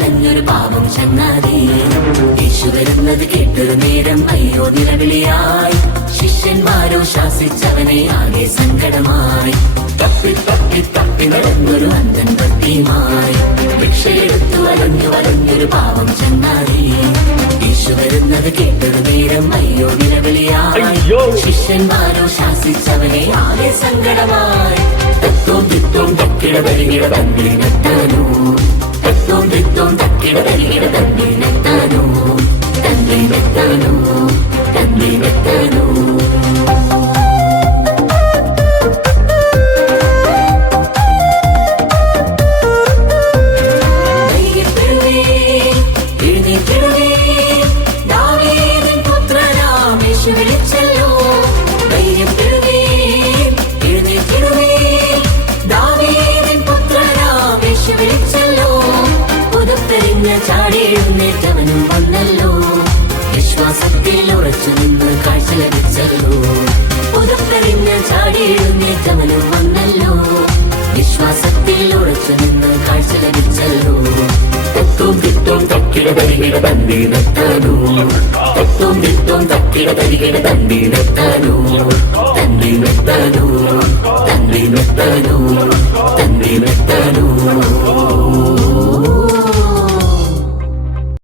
വലഞ്ഞൊരു പാപം ചങ്ങാതി. യേശു വരുന്നത് കേട്ടൊരു നേരം അയ്യോ നിലവിളിയായി. ശിഷ്യന്മാരോ ശാസിച്ചവനെ ആകെ സങ്കടമായി. തപ്പി തപ്പി തപ്പി നടന്നൊരു അന്ധൻ ഭക്തിയുമായി. ഭിക്ഷയെടുത്തു വലഞ്ഞൊരു പാപം ചങ്ങാതി. യേശു വരുന്നത് കേട്ടൊരു നേരം അയ്യോ നിലവിളിയായി. ശിഷ്യന്മാരോ ശാസിച്ചവനെ ആകെ സങ്കടമായി. തത്തോം തിത്തോം തക്കിട തരികിട തന്നിനെത്താനോ. തത്തോം തിത്തോം തക്കിട തരികിട തന്നിനെത്താനോ. തന്നിനെത്താനോ തന്നിനെത്താനോ. ചാടിയെഴുന്നേറ്റവനും വന്നല്ലോ. വിശ്വാസത്തിൽ ഉറച്ചു നിന്ന് കാഴ്ച ലഭിച്ചല്ലോ. പുതുപ്പറിഞ്ഞ് ചാടിയെഴുന്നേറ്റവനും വന്നല്ലോ. വിശ്വാസത്തിൽ ഉറച്ചു നിന്ന് കാഴ്ച ലഭിച്ചല്ലോ. തത്തോം തിത്തോം തക്കിട തരികിട തന്നിനെത്താനോ. തത്തോം തിത്തോം തക്കിട തരികിട തന്നിനെത്താനോ. തന്നിനെത്താനോ തന്നിനെത്താനോ തന്നിനെത്താനോ.